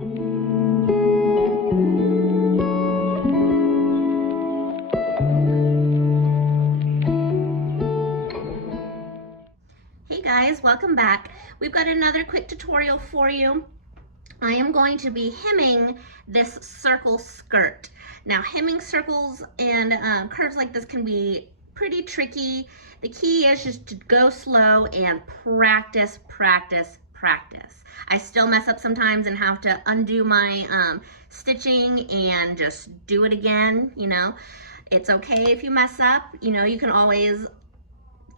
Hey guys, welcome back. We've got another quick tutorial for you. I am going to be hemming this circle skirt. Now, hemming circles and curves like this can be pretty tricky. The key is just to go slow and practice, practice, practice. I still mess up sometimes and have to undo my stitching and just do it again, you know. It's okay if you mess up, you know, you can always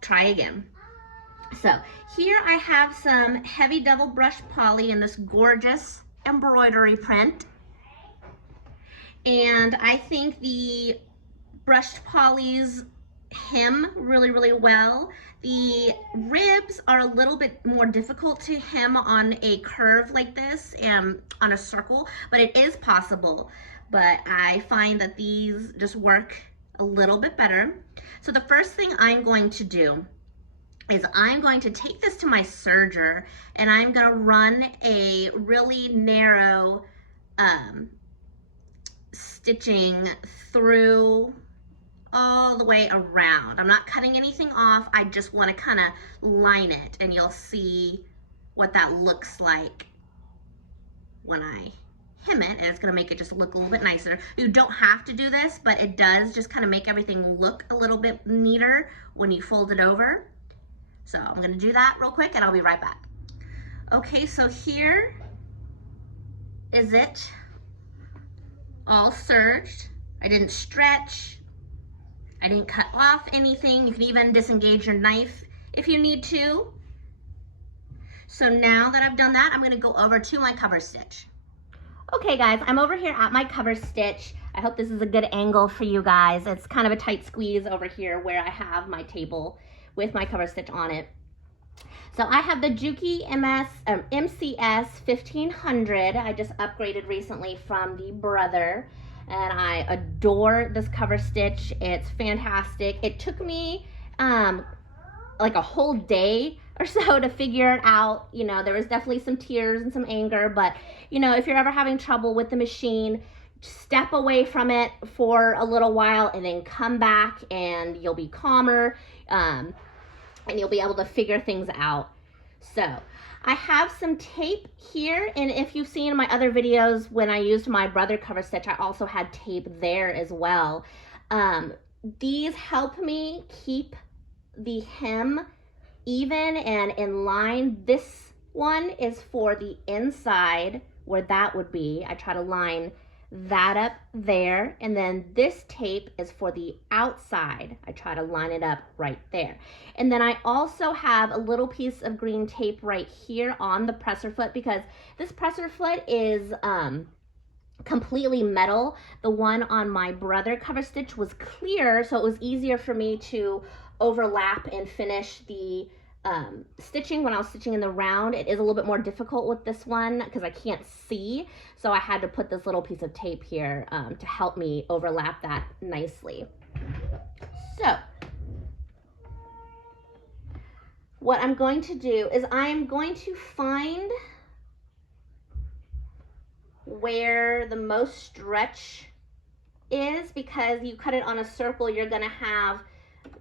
try again. So here I have some heavy double brush poly in this gorgeous embroidery print. And I think the brushed polys hem really, really well. The ribs are a little bit more difficult to hem on a curve like this and on a circle, but it is possible. But I find that these just work a little bit better. So the first thing I'm going to do is I'm going to take this to my serger and I'm going to run a really narrow stitching through all the way around. I'm not cutting anything off. I just want to kind of line it, and you'll see what that looks like when I hem it, and it's going to make it just look a little bit nicer. You don't have to do this, but it does just kind of make everything look a little bit neater when you fold it over. So I'm gonna do that real quick and I'll be right back. Okay, so here is it all serged. I didn't stretch. I didn't cut off anything. You can even disengage your knife if you need to. So now that I've done that, I'm gonna go over to my cover stitch. Okay guys, I'm over here at my cover stitch. I hope this is a good angle for you guys. It's kind of a tight squeeze over here where I have my table with my cover stitch on it. So I have the Juki MCS 1500. I just upgraded recently from the Brother, and I adore this cover stitch. It's fantastic. It took me like a whole day or so to figure it out. You know, there was definitely some tears and some anger, but you know, if you're ever having trouble with the machine, step away from it for a little while and then come back and you'll be calmer. And you'll be able to figure things out. So I have some tape here, and if you've seen my other videos when I used my Brother cover stitch, I also had tape there as well. These help me keep the hem even and in line. This one is for the inside where that would be. I try to line that up there, and then this tape is for the outside. I try to line it up right there. And then I also have a little piece of green tape right here on the presser foot, because this presser foot is completely metal. The one on my Brother cover stitch was clear, so it was easier for me to overlap and finish the stitching when I was stitching in the round. It is a little bit more difficult with this one because I can't see, so I had to put this little piece of tape here to help me overlap that nicely. So what I'm going to do is I'm going to find where the most stretch is, because you cut it on a circle, you're gonna have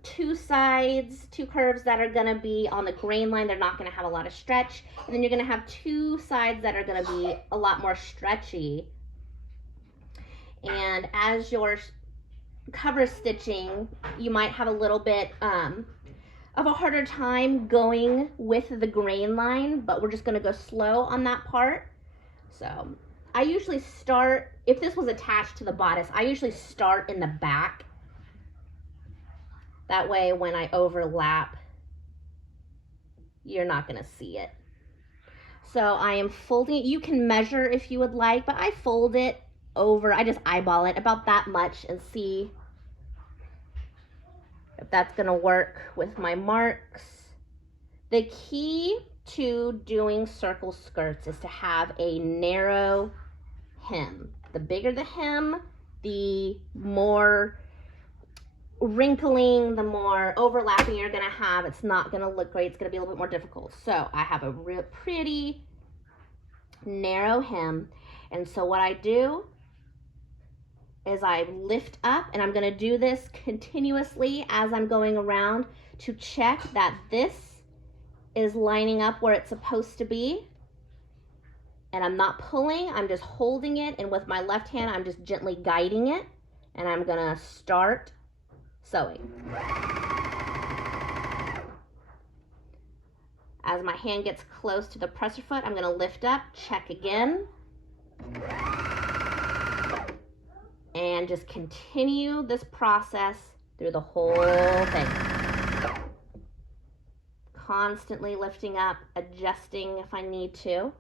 two sides, two curves that are gonna be on the grain line. They're not gonna have a lot of stretch. And then you're gonna have two sides that are gonna be a lot more stretchy. And as you're cover stitching, you might have a little bit of a harder time going with the grain line, but we're just gonna go slow on that part. So I usually start, if this was attached to the bodice, I usually start in the back. That way, when I overlap, you're not gonna see it. So I am folding it. You can measure if you would like, but I fold it over. I just eyeball it about that much and see if that's gonna work with my marks. The key to doing circle skirts is to have a narrow hem. The bigger the hem, the more wrinkling, the more overlapping you're gonna have. It's not gonna look great. It's gonna be a little bit more difficult. So I have a real pretty narrow hem, And so what I do is I lift up, and I'm gonna do this continuously as I'm going around to check that this is lining up where it's supposed to be. And I'm not pulling, I'm just holding it, and with my left hand, I'm just gently guiding it, and I'm gonna start sewing. As my hand gets close to the presser foot, I'm gonna lift up, check again, and just continue this process through the whole thing. Constantly lifting up, adjusting if I need to.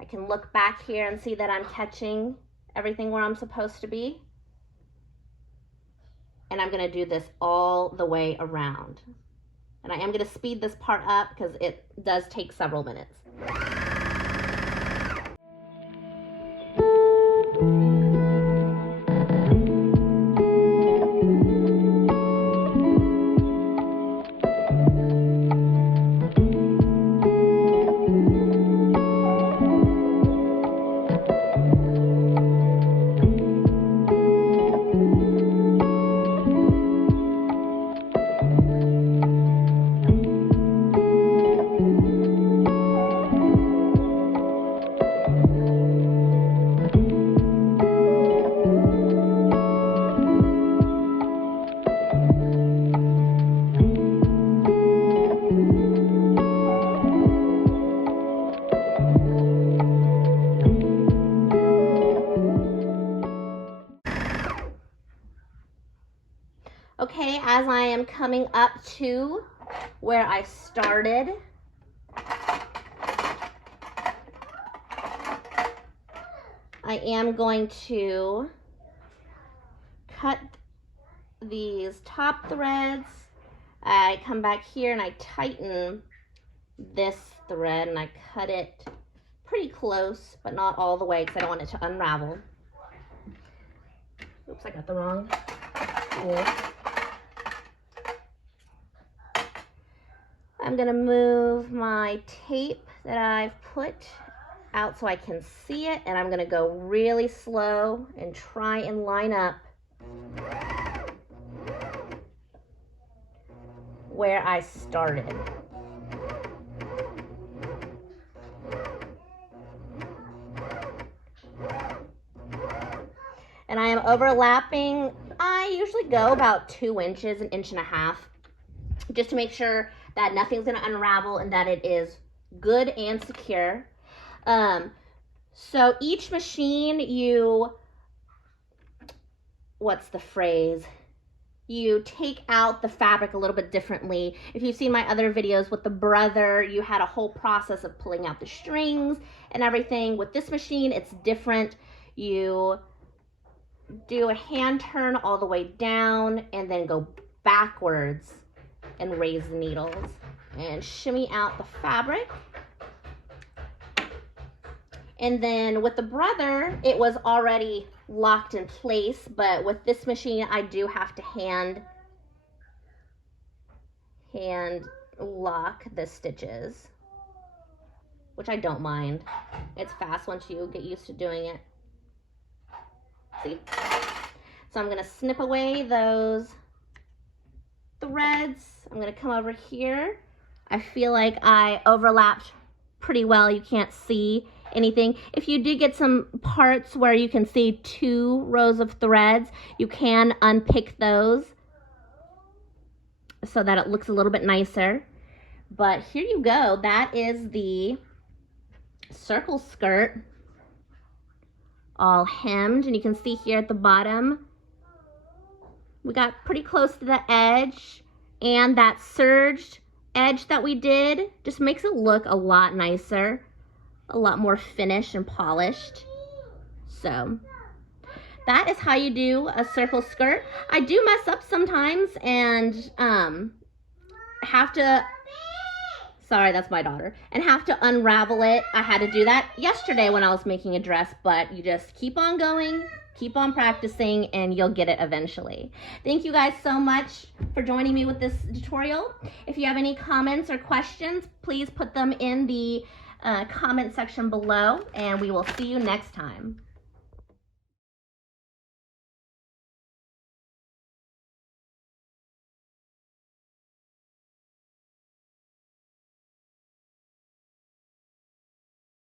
I can look back here and see that I'm catching everything where I'm supposed to be. And I'm gonna do this all the way around. And I am gonna speed this part up because it does take several minutes. Okay, as I am coming up to where I started, I am going to cut these top threads. I come back here and I tighten this thread and I cut it pretty close, but not all the way because I don't want it to unravel. Oops, I got the wrong tool. I'm gonna move my tape that I've put out so I can see it, and I'm gonna go really slow and try and line up where I started. And I am overlapping. I usually go about 2 inches, 1.5 inches, just to make sure that nothing's gonna unravel and that it is good and secure. So each machine, what's the phrase? You take out the fabric a little bit differently. If you've seen my other videos with the brother, you had a whole process of pulling out the strings and everything. With this machine, it's different. You do a hand turn all the way down and then go backwards and raise the needles and shimmy out the fabric. And then with the brother, it was already locked in place, but with this machine, I do have to hand lock the stitches, which I don't mind. It's fast once you get used to doing it. See? So I'm gonna snip away those threads. I'm gonna come over here. I feel like I overlapped pretty well. You can't see anything. If you do get some parts where you can see 2 rows of threads, you can unpick those so that it looks a little bit nicer. But here you go. That is the circle skirt, all hemmed, and you can see here at the bottom we got pretty close to the edge, and that serged edge that we did just makes it look a lot nicer, a lot more finished and polished. So that is how you do a circle skirt. I do mess up sometimes and have to, sorry, that's my daughter, and have to unravel it. I had to do that yesterday when I was making a dress, but you just keep on going, keep on practicing, and you'll get it eventually. Thank you guys so much for joining me with this tutorial. If you have any comments or questions, please put them in the comment section below, and we will see you next time.